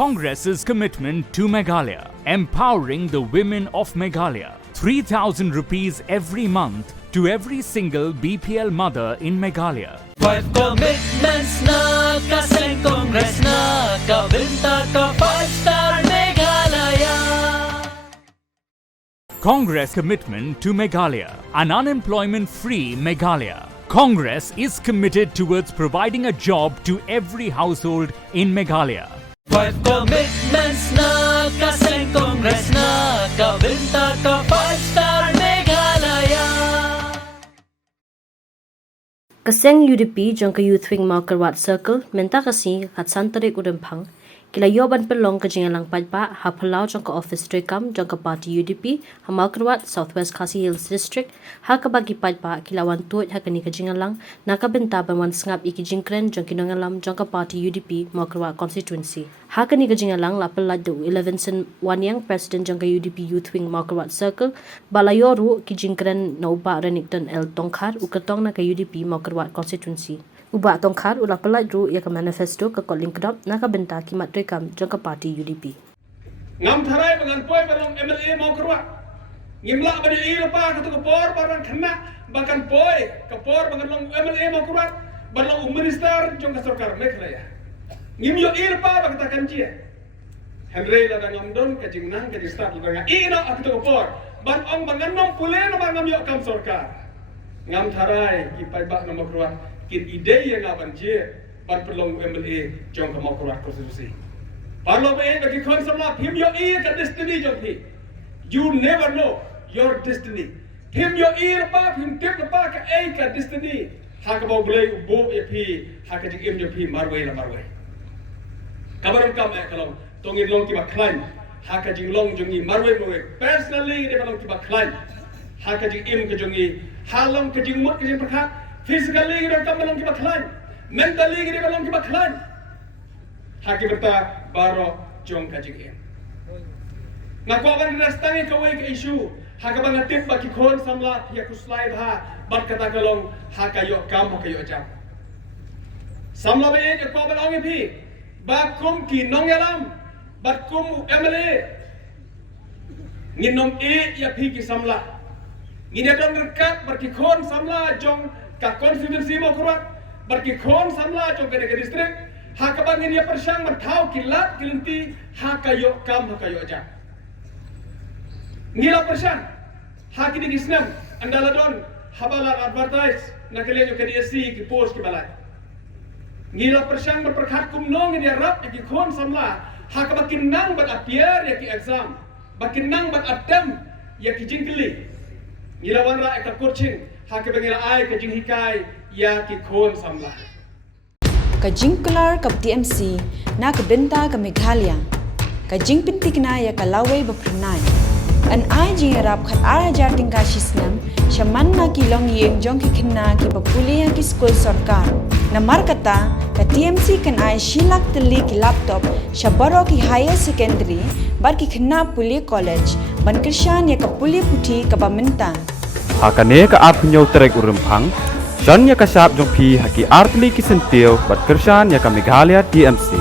Congress's commitment to Meghalaya, empowering the women of Meghalaya. 3,000 rupees every month to every single BPL mother in Meghalaya. 5 commitments na kaseng Congress na kabinta ka 5-star Meghalaya. Congress commitment to Meghalaya, an unemployment-free Meghalaya. Congress is committed towards providing a job to every household in Meghalaya. 5 commitments na kaseng Congress na kabinta ka 5-star Meghalaya. Kaseng UDP jangka Youth Wing Markerwat Circle menta kasi kat santarik udempang kila yoban pelong ke Jingkhlain pajpa hapalau jangka office Donkam jangka parti UDP ha Markerwat Southwest Khasi Hills District ha ke bagi pajpa kila wan tuaj ha kini ke Jingkhlain naka benta banwan sengap iki Jingkhlain jangki nongalam jangka parti UDP Markerwat constituency ha kini ke Jingkhlain lapel ladu 11 sen wanyang president jangka UDP Youth Wing Markerwat Circle balayoru ki Jingkhlain na uba Renikton Donkam ukatong na ke UDP Markerwat constituency Ubah tongkar ulah pelat ru ia ke manifesto ke koling kedap naka benta kimat rekam jangka parti UDP. Ngam tharai dengan poi barang MLA mau keruat. Ngimlak bani i lepa ke por barang kena bahkan poi ke por barang long MLA mau keruat barang minister jong ke sarkar Meghalaya. Ngim yo i lepa bak takan cia. Henry la dangam don ke jingnang ke start la i nak ke por ban ong bangan nong pule no bangam yo kam sarkar. Ngam tharai ki pai bak no mau keruat kin ide yang aban je ban perlong MLA jong ke mau keruat konstitusi. Parlo be bagi kon Samla him yo e ka destiny jong thi. You never know your destiny. Him yo e pa him tip pa ka e ka destiny. Ha ka bo blai bo e phi ha ka jing em yo phi marwai la marwai. Kabaram kam e kalong tongin long ki ba klan ha ka jing long jongi marwai marwai. Personally de kalong ki ba klan ha ka jing em ka jongi ha long ka jing mut ka jing prakhat. Physically de kam long ki ba klan. Mentally de kalong ki ba klan. Haki berta baro jong kajing em. Ngakwa kan rastangi kawai ke isu. Haka bang tip baki kon Samla ya kuslai bha bat kata kalong haka yo kam haka yo jam. Samla be ek kwa balong phi ba kum ki nong yalam bat kum MLA. Nginom e ya phi ki Samla. Ngine dong rekat baki kon Samla jong ka constituency mo kurat baki kon Samla jong ke district. Haka bangin ya persang bertau kilat kilinti haka yo kam haka yo aja. Ngila persang haki di gisnam andala don habalan advertise na kalian yo ke DSC ki post ki balai. Ngila persang berperkat kum nong ni rap ki kon Samla haka bakin nang bat appear ya ki exam bakin nang bat attempt ya ki Jingkhlain. Ngila wanra ka coaching haka bangila ai ka jinghikai ya ki kon Samla. Ka Jingkhlain ka TMC na ka benta ka Meghalaya ka jingpintik na ya ka Lawei bapranai an ai jing rap khat ara jar tingka shisnam shaman na ki long yeng jong ki khinna ki bapuliya ki school sarkar na markata ka TMC kan ai shilak tali ki laptop shabaro ki higher secondary bar ki khinna puli college ban krishan ya ka puli puthi ka baminta hakane ka apnyo trek urumphang John ya kasap jong phi haki artli ki sentil bat kershan ya ka Meghalaya TMC